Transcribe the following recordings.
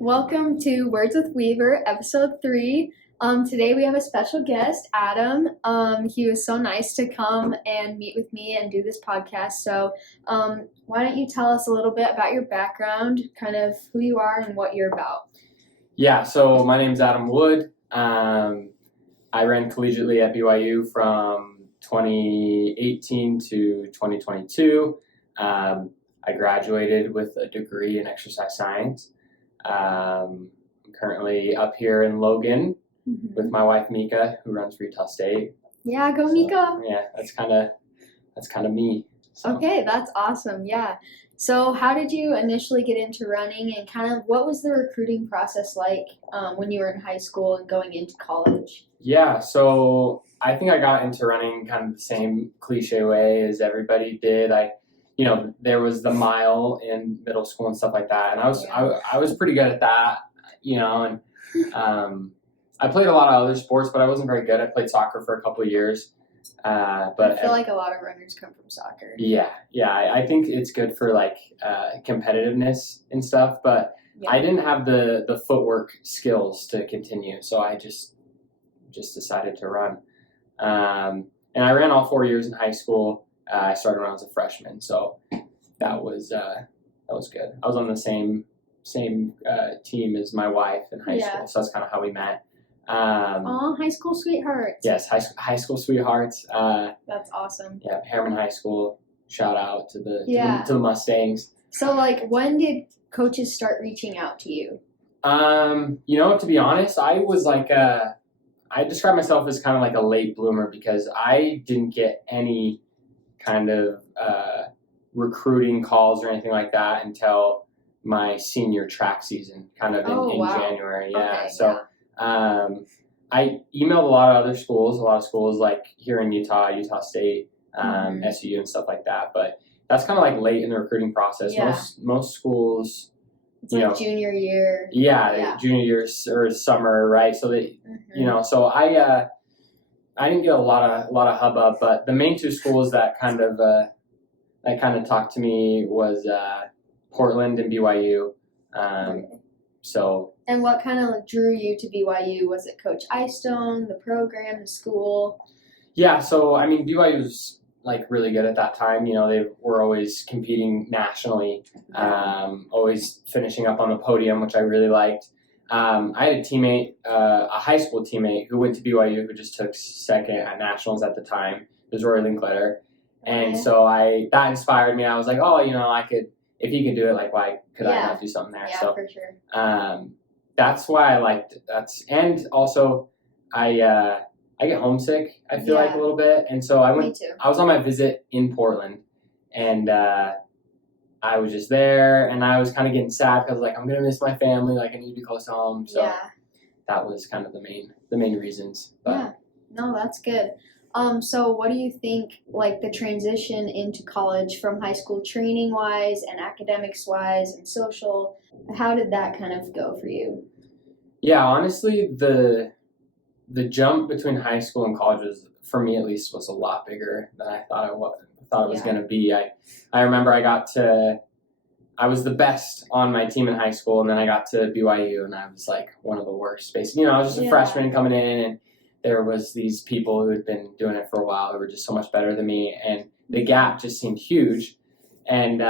Welcome to Words with Weaver, Ep.3. Today we have a special guest, Adam. He was so nice to come and meet with me and do this podcast. So why don't you tell us a little bit about your background, kind of who you are and what you're about? Yeah, so my name's Adam Wood. I ran collegiately at BYU from 2018 to 2022. I graduated with a degree in exercise science. I'm currently up here in Logan with my wife Mika, who runs for Utah State. Yeah, go Mika. Yeah, that's kind of me. So. Okay, that's awesome. Yeah. So how did you initially get into running, and kind of what was the recruiting process like when you were in high school and going into college? Yeah, so I think I got into running kind of the same cliche way as everybody did. There was the mile in middle school and stuff like that, and I was pretty good at that, and I played a lot of other sports, but I wasn't very good. I played soccer for a couple of years. But I feel like a lot of runners come from soccer. Yeah, I think it's good for like competitiveness and stuff, but I didn't have the footwork skills to continue, so I just decided to run. And I ran all 4 years in high school. I started when I was a freshman, so that was good. I was on the same team as my wife in high school, so that's kind of how we met. High school sweethearts. Yes, high school sweethearts. That's awesome. Yeah, Harriman High School. Shout out to the Mustangs. So, when did coaches start reaching out to you? To be honest, I was I describe myself as kind of like a late bloomer because I didn't get any kind of recruiting calls or anything like that until my senior track season, kind of in January. Yeah, okay, I emailed a lot of schools like here in Utah State, SU and stuff like that. But that's kind of like late in the recruiting process. Yeah. Most schools, it's junior year. Yeah, junior year or summer, right? So they, so I didn't get a lot of hubbub, but the main two schools that kind of talked to me was Portland and BYU. So. And what kind of drew you to BYU? Was it Coach Eyestone, the program, the school? Yeah, so BYU was really good at that time. They were always competing nationally, always finishing up on the podium, which I really liked. I had a teammate, a high school teammate who went to BYU who just took second at nationals at the time. It was Roy Linkletter. And so that inspired me. I was like, I could, if he could do it, why could I not do something there? Yeah, so, for sure. That's why I liked it. And also I get homesick, I feel like a little bit. And so I was on my visit in Portland, and I was just there, and I was kind of getting sad because I'm going to miss my family. I need to be close to home. So that was kind of the main reasons. But. Yeah. No, that's good. So what do you think, the transition into college from high school training-wise and academics-wise and social, how did that kind of go for you? Yeah, honestly, the jump between high school and college for me at least, was a lot bigger than I thought it was going to be. I remember I was the best on my team in high school, and then I got to BYU, and I was one of the worst. Basically, I was just a freshman coming in, and there was these people who had been doing it for a while who were just so much better than me, and the gap just seemed huge. And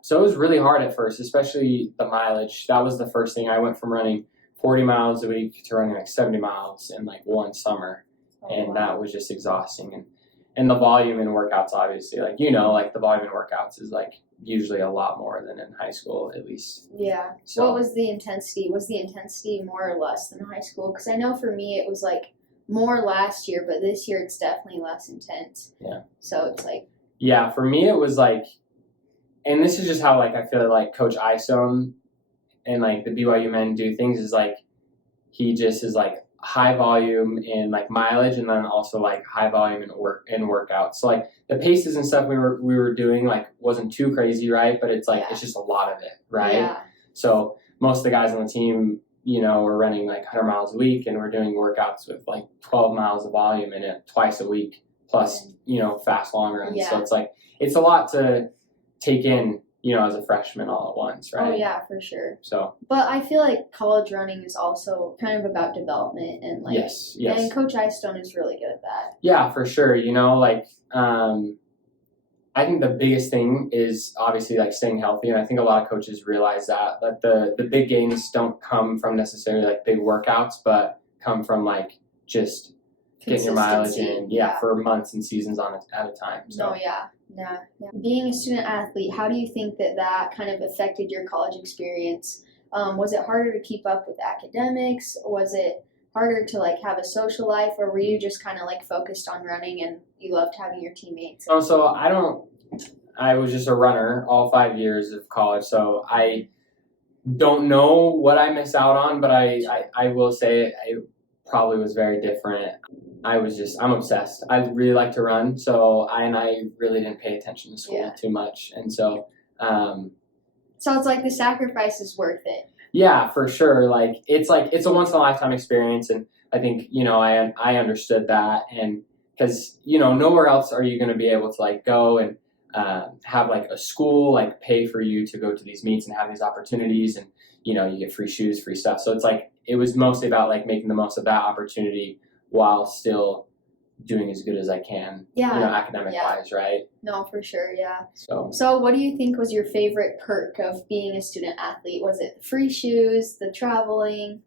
so it was really hard at first, especially the mileage. That was the first thing. I went from running 40 miles a week to running 70 miles in one summer, that was just exhausting. And the volume in workouts, obviously, the volume in workouts is usually a lot more than in high school, at least. Yeah. So, what was the intensity? Was the intensity more or less than high school? Because I know for me it was more last year, but this year it's definitely less intense. Yeah. So it's Yeah, for me it was and this is just how I feel Coach Eyestone and the BYU men do things is he just is high volume in mileage, and then also high volume in workouts. So the paces and stuff we were doing wasn't too crazy, right? But it's it's just a lot of it, right? Yeah. So most of the guys on the team, we're running 100 miles a week, and we're doing workouts with 12 miles of volume in it twice a week, plus fast long runs. So it's a lot to take in as a freshman all at once, right? Oh yeah, for sure. So, but I feel like college running is also kind of about development and like yes. And Coach Eyestone is really good at that. Yeah, for sure. I think the biggest thing is obviously like staying healthy, and I think a lot of coaches realize that the big gains don't come from necessarily like big workouts, but come from like just getting your mileage in, for months and seasons at a time. So. No, yeah. Being a student athlete, how do you think that kind of affected your college experience? Was it harder to keep up with academics? Was it harder to like have a social life, or were you just kind of like focused on running and you loved having your teammates? Oh, so I was just a runner all 5 years of college, so I don't know what I missed out on, but I will say it probably was very different. I'm obsessed. I really like to run, so I really didn't pay attention to school too much, and so. So it's like the sacrifice is worth it. Yeah, for sure. It's a once in a lifetime experience, and I think I understood that, and because nowhere else are you going to be able to like go and have like a school like pay for you to go to these meets and have these opportunities, and you get free shoes, free stuff. So it's like it was mostly about like making the most of that opportunity while still doing as good as I can, academic wise, right? No, for sure, yeah. So what do you think was your favorite perk of being a student athlete? Was it the free shoes, the traveling?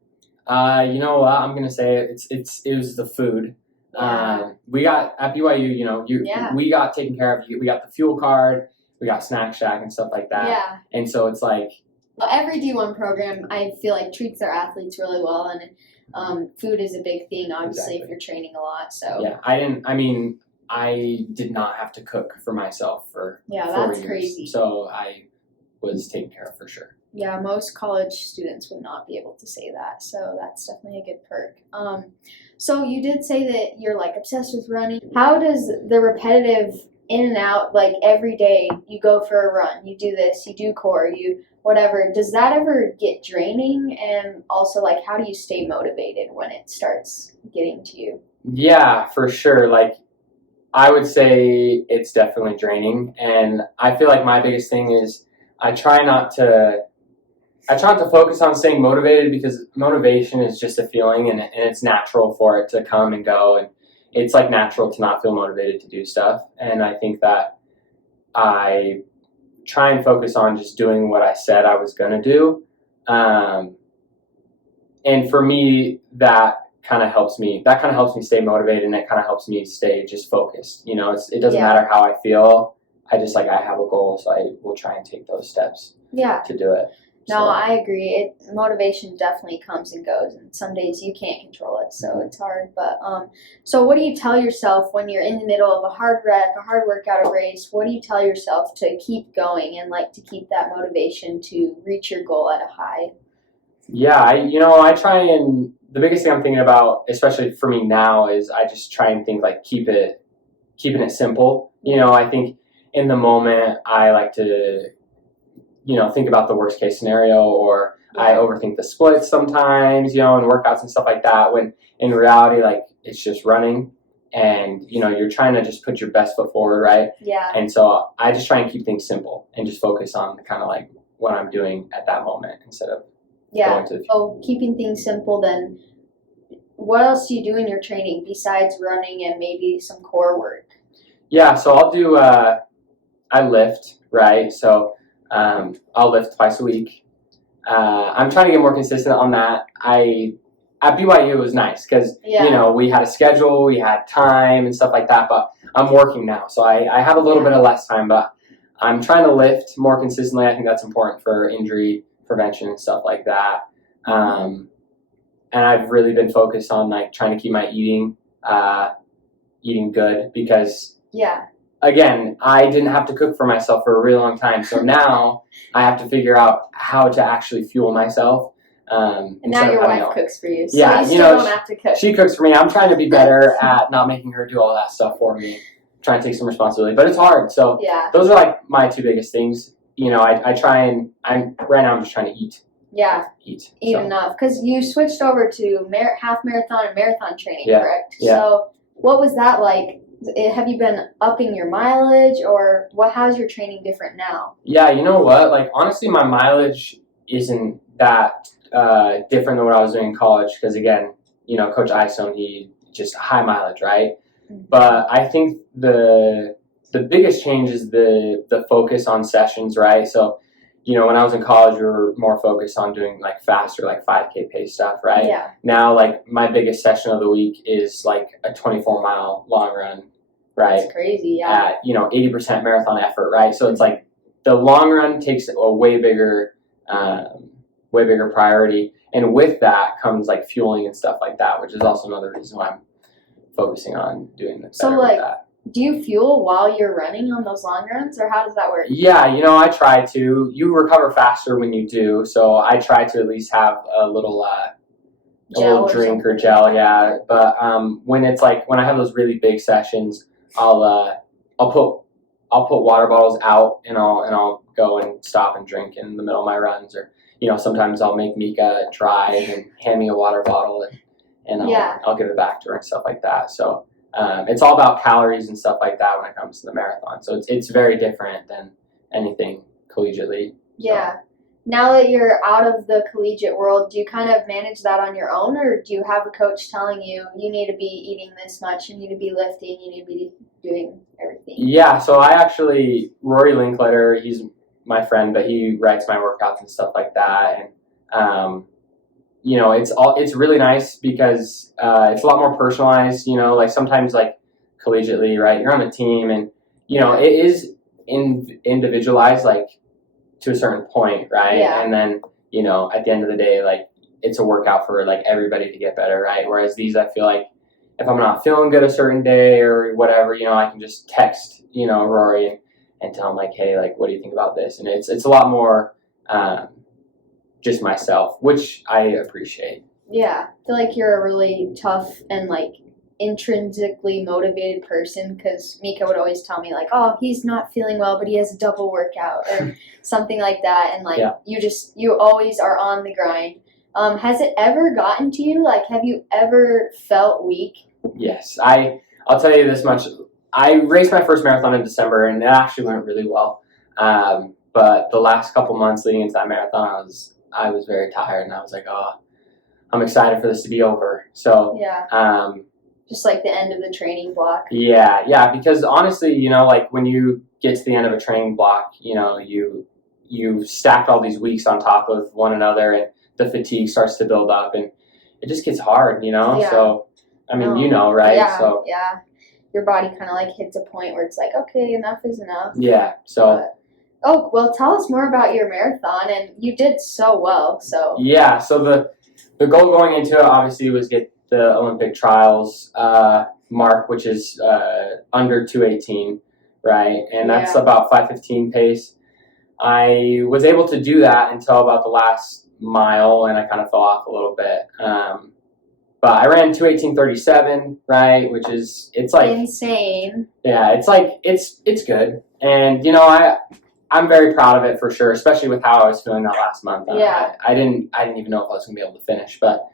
You know what? I'm gonna say it was the food. Yeah. We got at BYU, we got taken care of. We got the fuel card, we got Snack Shack and stuff like that. Yeah. And so it's like. Well, every D1 program, I feel like treats their athletes really well, and food is a big thing, obviously, if you're training a lot. So yeah, I did not have to cook for myself for 4 years. That's crazy. So I was taken care of for sure. Yeah, most college students would not be able to say that, so that's definitely a good perk. So you did say that you're like obsessed with running. How does the repetitive in and out, like every day you go for a run, you do this, you do core, you whatever, does that ever get draining? And also, like, how do you stay motivated when it starts getting to you? Yeah, for sure. Like, I would say it's definitely draining, and I feel like my biggest thing is I try not to focus on staying motivated, because motivation is just a feeling, and it's natural for it to come and go, and it's like natural to not feel motivated to do stuff. And I think that I try and focus on just doing what I said I was going to do. And for me, that kind of helps me stay motivated, and it kind of helps me stay just focused. It doesn't matter how I feel. I just I have a goal, so I will try and take those steps to do it. No, I agree. Motivation definitely comes and goes, and some days you can't control it, so it's hard. But so what do you tell yourself when you're in the middle of a hard rep, a hard workout, a race? What do you tell yourself to keep going and like to keep that motivation to reach your goal at a high? Yeah, I try, and the biggest thing I'm thinking about, especially for me now, is I just try and think like keeping it simple. I think in the moment I like to think about the worst case scenario, or I overthink the splits sometimes, and workouts and stuff like that, when in reality, like, it's just running, and, you're trying to just put your best foot forward, right? Yeah. And so I just try and keep things simple and just focus on kind of like what I'm doing at that moment instead of going to the future. So keeping things simple, then what else do you do in your training besides running and maybe some core work? Yeah, so I'll do, I lift, right? So I'll lift twice a week. I'm trying to get more consistent on that. At BYU it was nice because we had a schedule, we had time and stuff like that. But I'm working now, so I have a little bit of less time. But I'm trying to lift more consistently. I think that's important for injury prevention and stuff like that. And I've really been focused on like trying to keep my eating good, because again, I didn't have to cook for myself for a really long time, so now I have to figure out how to actually fuel myself. And now your wife cooks for you, so you still don't have to cook. She cooks for me. I'm trying to be better at not making her do all that stuff for me, trying to take some responsibility, but it's hard. So those are like my two biggest things. I try and right now I'm just trying to eat. Eat enough, because you switched over to half marathon and marathon training, correct? Yeah. So what was that like? Have you been upping your mileage, or how's your training different now? Yeah, you know what? Like, honestly, my mileage isn't that different than what I was doing in college because, again, Coach Isom, he just high mileage, right? Mm-hmm. But I think the biggest change is the focus on sessions, right? So, when I was in college, we were more focused on doing like faster, like 5K pace stuff, right? Yeah. Now, like my biggest session of the week is like a 24-mile long run, right? That's crazy, yeah. At 80% marathon effort, right? So it's like the long run takes a way bigger priority, and with that comes like fueling and stuff like that, which is also another reason why I'm focusing on doing that. So like, do you fuel while you're running on those long runs, or how does that work? Yeah, I try to. You recover faster when you do, so I try to at least have a little drink or gel, yeah. But when it's like when I have those really big sessions, I'll put water bottles out and I'll go and stop and drink in the middle of my runs, or sometimes I'll make Mika drive and hand me a water bottle and I'll give it back to her and stuff like that. So it's all about calories and stuff like that when it comes to the marathon. So it's very different than anything collegiately. Yeah. So. Now that you're out of the collegiate world, do you kind of manage that on your own, or do you have a coach telling you need to be eating this much, you need to be lifting, you need to be doing everything? Yeah, so Rory Linkletter, he's my friend, but he writes my workouts and stuff like that. And, it's really nice because it's a lot more personalized, like sometimes like collegiately, right, you're on a team and, it is individualized, like, to a certain point, right? Yeah. And then, at the end of the day, like, it's a workout for, like, everybody to get better, right? Whereas these, I feel like, if I'm not feeling good a certain day or whatever, I can just text, Rory and tell him, like, hey, like, what do you think about this? And it's a lot more just myself, which I appreciate. Yeah. I feel like you're a really tough and, like, intrinsically motivated person, because Mika would always tell me, like, oh, he's not feeling well, but he has a double workout or something like that, and like you always are on the grind. Has it ever gotten to you? Like, have you ever felt weak? Yes, I'll tell you this much. I raced my first marathon in December, and it actually went really well. But the last couple months leading into that marathon, I was very tired, and I was like, oh, I'm excited for this to be over. So yeah. Just like the end of the training block. Yeah, because honestly, like when you get to the end of a training block, you stacked all these weeks on top of one another, and the fatigue starts to build up, and it just gets hard, Yeah. So, I mean, right? Yeah, so, yeah. Your body kind of like hits a point where it's like, okay, enough is enough. Yeah, so. Well, tell us more about your marathon, and you did so well, so. Yeah, so the goal going into it, obviously, was get the Olympic trials mark, which is under 2:18, right? And that's about 5:15 pace. I was able to do that until about the last mile, and I kind of fell off a little bit. But I ran 2:18:37, right? Which is, it's like insane. Yeah, it's like it's good, and I'm very proud of it for sure, especially with how I was feeling that last month. Yeah, I didn't even know if I was gonna be able to finish, but.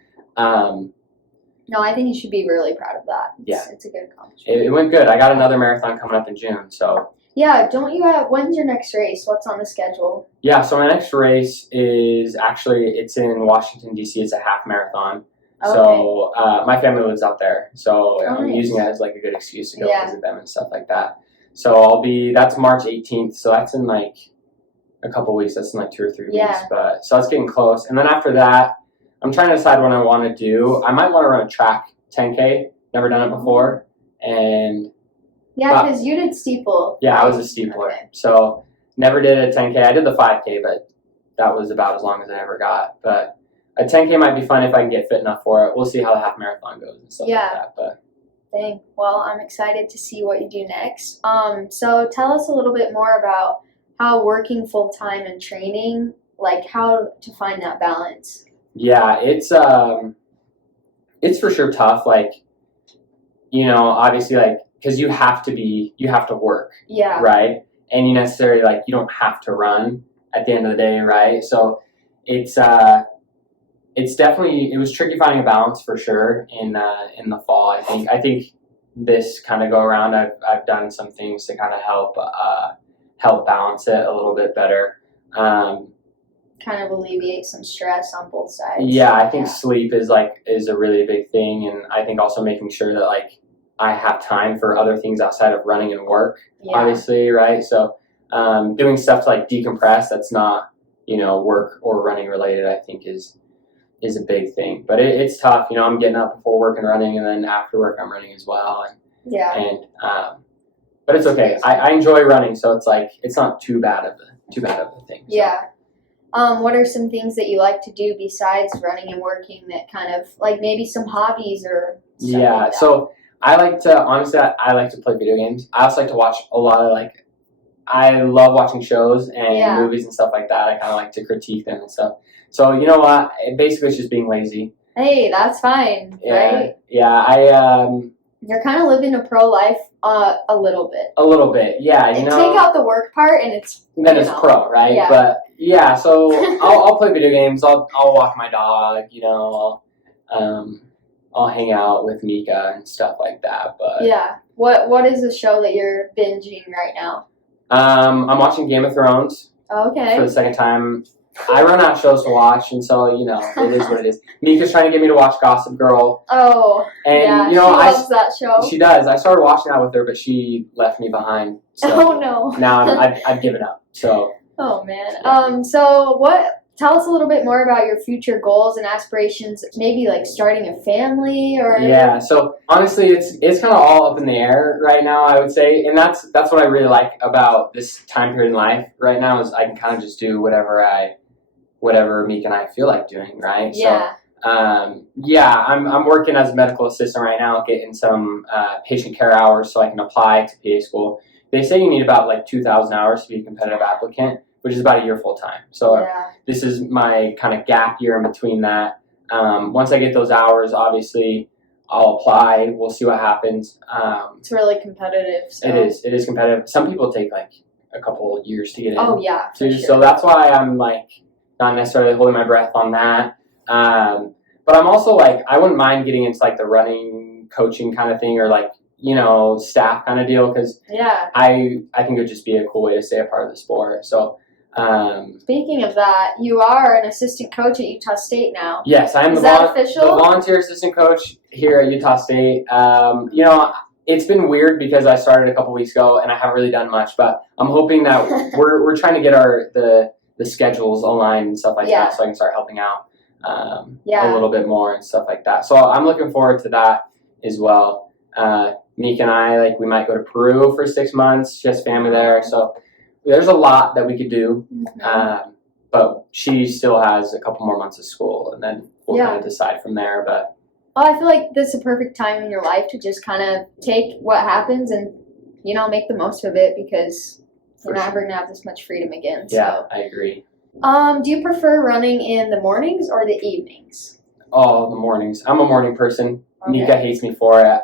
No, I think you should be really proud of that. It's a good accomplishment. It went good. I got another marathon coming up in June, so. Yeah, don't you have, when's your next race? What's on the schedule? Yeah, so my next race is it's in Washington, D.C. It's a half marathon. Okay. So my family lives out there, so I'm using it as like a good excuse to go visit them and stuff like that. So that's March 18th, so that's in like a couple weeks. That's in like 2 or 3 weeks. But so it's getting close. And then after that, I'm trying to decide what I want to do. I might want to run a track 10K. Never done it before. And because you did steeple. Yeah, I was a steepler. Okay. So never did a 10K. I did the 5K, but that was about as long as I ever got. But a 10K might be fun if I can get fit enough for it. We'll see how the half marathon goes and stuff like that. But dang. Well, I'm excited to see what you do next. So tell us a little bit more about how working full time and training, like how to find that balance. Yeah, it's for sure tough. Like, obviously, like, because you have to work. Yeah. Right. And you necessarily, like, you don't have to run at the end of the day, right? So it's definitely, it was tricky finding a balance for sure in the fall. I think this kind of go around, I've done some things to kind of help balance it a little bit better. Kind of alleviate some stress on both sides. Yeah, I think sleep is a really big thing, and I think also making sure that like I have time for other things outside of running and work. Obviously, right? So doing stuff to like decompress that's not work or running related, I think is a big thing. But it's tough. I'm getting up before work and running, and then after work I'm running as well. But it's okay. I enjoy running, so it's like it's not too bad of a thing. So. Yeah. What are some things that you like to do besides running and working that kind of like maybe some hobbies or stuff like that? So I like to play video games. I also like to watch a lot of I love watching shows and movies and stuff like that. I kind of like to critique them and stuff. So you know what? Basically, it's just being lazy. Hey, that's fine, right? Yeah, You're kind of living a pro life a little bit. A little bit, yeah. Take out the work part, and it's pro, right? Yeah. But yeah, so I'll play video games. I'll walk my dog. I'll hang out with Mika and stuff like that. But yeah, what is the show that you're binging right now? I'm watching Game of Thrones. Okay. For the second time. I run out of shows to watch, and so it is what it is. Mika's trying to get me to watch Gossip Girl. Oh, and she loves that show. She does. I started watching that with her, but she left me behind. So oh no! Now I've given up. So. Oh man. So what? Tell us a little bit more about your future goals and aspirations. Maybe like starting a family or. Yeah. So honestly, it's kind of all up in the air right now, I would say, and that's what I really like about this time period in life right now is I can kind of just do whatever Meek and I feel like doing, right? Yeah. So, I'm working as a medical assistant right now, getting some patient care hours so I can apply to PA school. They say you need about 2,000 hours to be a competitive applicant, which is about a year full time. So this is my kind of gap year in between that. Once I get those hours, obviously I'll apply. We'll see what happens. It's really competitive. So. It is competitive. Some people take a couple of years to get in. Oh yeah, for sure. So that's why I'm not necessarily holding my breath on that. But I'm also I wouldn't mind getting into the running coaching kind of thing or staff kind of deal because I think it would just be a cool way to stay a part of the sport. So speaking of that, you are an assistant coach at Utah State now. Yes, I am the volunteer assistant coach here at Utah State. It's been weird because I started a couple weeks ago and I haven't really done much, but I'm hoping that we're trying to get the schedules aligned and stuff like that so I can start helping out a little bit more and stuff like that. So I'm looking forward to that as well. Meek and I, we might go to Peru for 6 months. She has family there. So there's a lot that we could do. Mm-hmm. But she still has a couple more months of school, and then we'll kind of decide from there. But I feel like this is a perfect time in your life to just kind of take what happens and, make the most of it because you're never going to have this much freedom again. So. Yeah, I agree. Do you prefer running in the mornings or the evenings? Oh, the mornings. I'm a morning person. Okay. Mika hates me for it.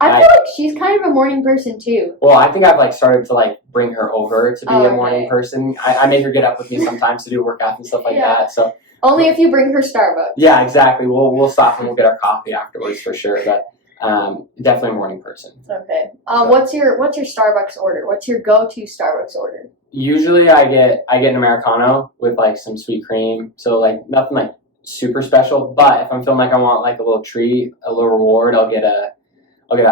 I feel like she's kind of a morning person too. Well, I think I've started to bring her over to be a morning person. I make her get up with me sometimes to do workouts and stuff like that. So only if you bring her Starbucks. Yeah, exactly. We'll stop and we'll get our coffee afterwards for sure. But definitely a morning person. Okay. What's your Starbucks order? What's your go-to Starbucks order? Usually I get an Americano with some sweet cream. So nothing super special. But if I'm feeling I want a little treat, a little reward, I'll get an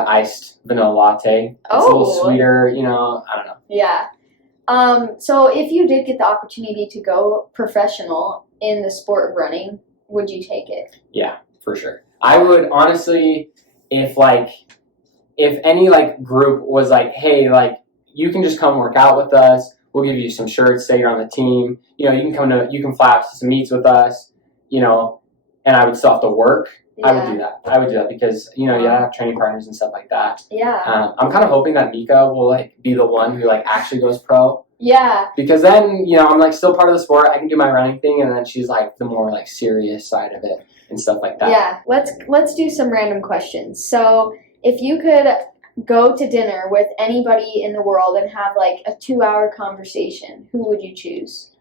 iced vanilla latte. It's a little sweeter, I don't know. Yeah. So if you did get the opportunity to go professional in the sport of running, would you take it? Yeah, for sure. I would honestly, if any group was hey, you can just come work out with us. We'll give you some shirts, say you're on the team. You can fly out to some meets with us, and I would still have to work. Yeah. I would do that because, you have training partners and stuff like that. Yeah. I'm kind of hoping that Mika will, be the one who, actually goes pro. Yeah. Because then, I'm, still part of the sport. I can do my running thing, and then she's, the more, serious side of it and stuff like that. Yeah. Let's do some random questions. So, if you could go to dinner with anybody in the world and have, a 2-hour conversation, who would you choose?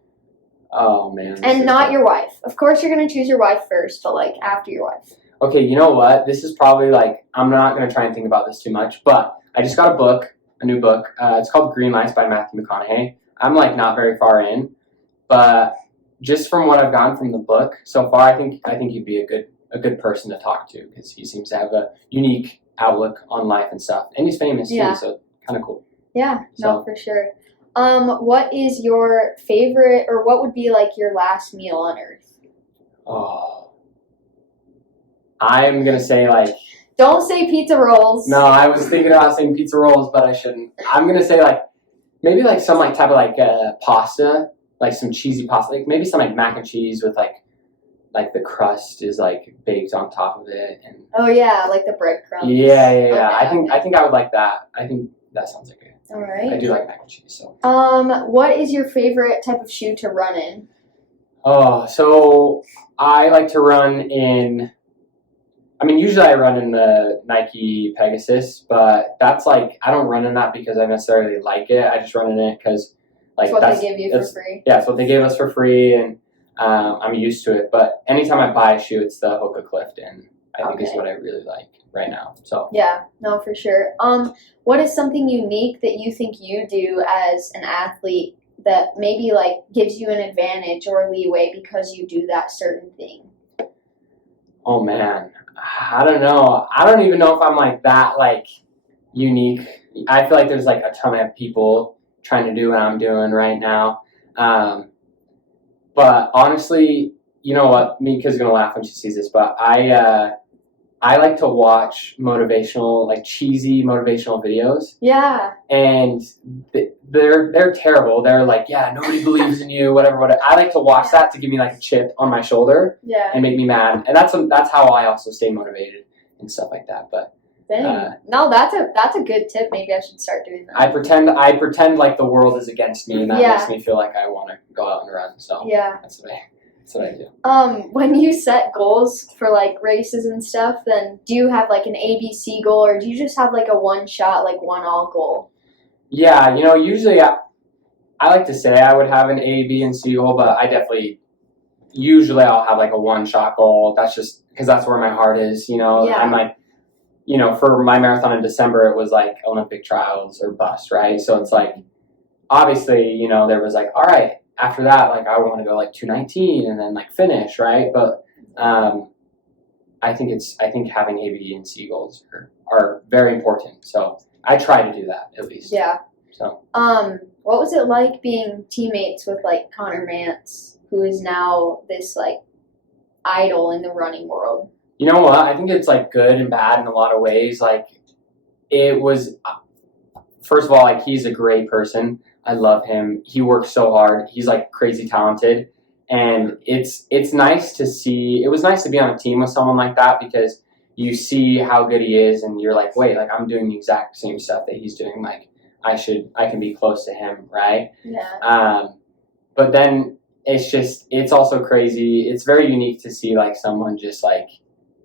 Oh, man. And not your wife. Of course, you're going to choose your wife first, but, after your wife. Okay, you know what? This is probably like, I'm not going to try and think about this too much, but I just got a new book. It's called Green Lights by Matthew McConaughey. I'm like not very far in, but just from what I've gotten from the book so far, I think he'd be a good person to talk to because he seems to have a unique outlook on life and stuff, and he's famous too, so kind of cool. Yeah, no, for sure. What is your favorite, or what would be like your last meal on Earth? Oh, I'm gonna say like. Don't say pizza rolls. No, I was thinking about saying pizza rolls, but I shouldn't. I'm gonna say like maybe like some like type of like pasta, like some cheesy pasta, like maybe some like mac and cheese with like the crust is like baked on top of it, and oh yeah, like the breadcrumbs. Yeah. Okay. I think I would like that. I think that sounds like it. All right. I do like mac and cheese. So. What is your favorite type of shoe to run in? Oh, so I like to run in. I mean, usually I run in the Nike Pegasus, but that's like I don't run in that because I necessarily like it. I just run in it because like that's what they give you for free. Yeah, it's what they gave us for free, and I'm used to it. But anytime I buy a shoe, it's the Hoka Clifton. I think is what I really like right now. So yeah, no, for sure. What is something unique that you think you do as an athlete that maybe like gives you an advantage or leeway because you do that certain thing? Oh man, I don't know. I don't even know if I'm like that like unique. I feel like there's like a ton of people trying to do what I'm doing right now. But honestly, you know what? Mika's gonna laugh when she sees this, but I like to watch motivational, like cheesy motivational videos. Yeah. And they're terrible. They're like, yeah, nobody believes in you, whatever. I like to watch that to give me like a chip on my shoulder. Yeah. And make me mad. And that's how I also stay motivated and stuff like that. But no, that's a good tip. Maybe I should start doing that. I pretend like the world is against me, and that makes me feel like I want to go out and run. So that's what I do. When you set goals for like races and stuff, then do you have like an ABC goal, or do you just have like a one shot, like one all goal? Yeah, usually I like to say I would have an A, B, and C goal, but usually I'll have like a one shot goal. That's just because that's where my heart is. I'm like, for my marathon in December, it was like Olympic trials or bust, right? So it's like, obviously, there was like, all right. After that, like I want to go like 2:19 and then like finish, right? But I think having A, B, and C goals are very important. So I try to do that at least. Yeah. So. What was it like being teammates with like Connor Mantz, who is now this like idol in the running world? You know what? I think it's like good and bad in a lot of ways. Like it was, first of all, like he's a great person. I love him. He works so hard. He's like crazy talented, and it's nice to see. It was nice to be on a team with someone like that because you see how good he is, and you're like, wait, like I'm doing the exact same stuff that he's doing. Like I can be close to him, right? Yeah. But then it's also crazy. It's very unique to see like someone just like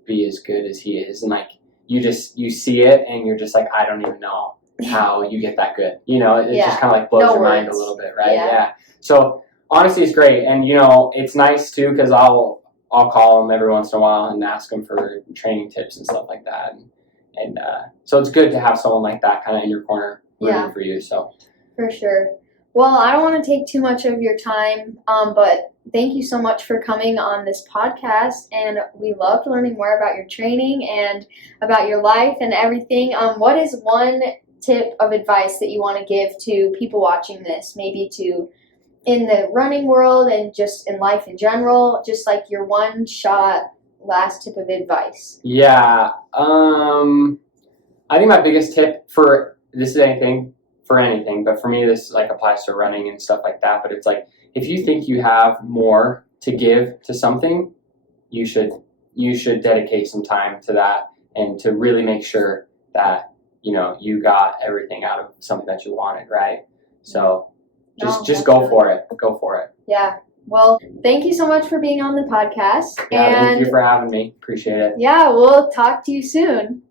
be as good as he is, and like you see it, and you're just like, I don't even know how you get that good. It just kind of like blows your mind a little bit, right? Yeah. So honestly, it's great, and it's nice too because I'll call him every once in a while and ask him for training tips and stuff like that, and so it's good to have someone like that kind of in your corner rooting for you. So for sure. Well, I don't want to take too much of your time, but thank you so much for coming on this podcast, and we loved learning more about your training and about your life and everything. What is one tip of advice that you want to give to people watching this, maybe in the running world and just in life in general, just like your one shot last tip of advice? Yeah. I think my biggest tip for anything, but for me this like applies to running and stuff like that, but it's like if you think you have more to give to something, you should dedicate some time to that and to really make sure that you got everything out of something that you wanted, right? So just go for it. Go for it. Yeah. Well, thank you so much for being on the podcast. Yeah, thank you for having me. Appreciate it. Yeah, we'll talk to you soon.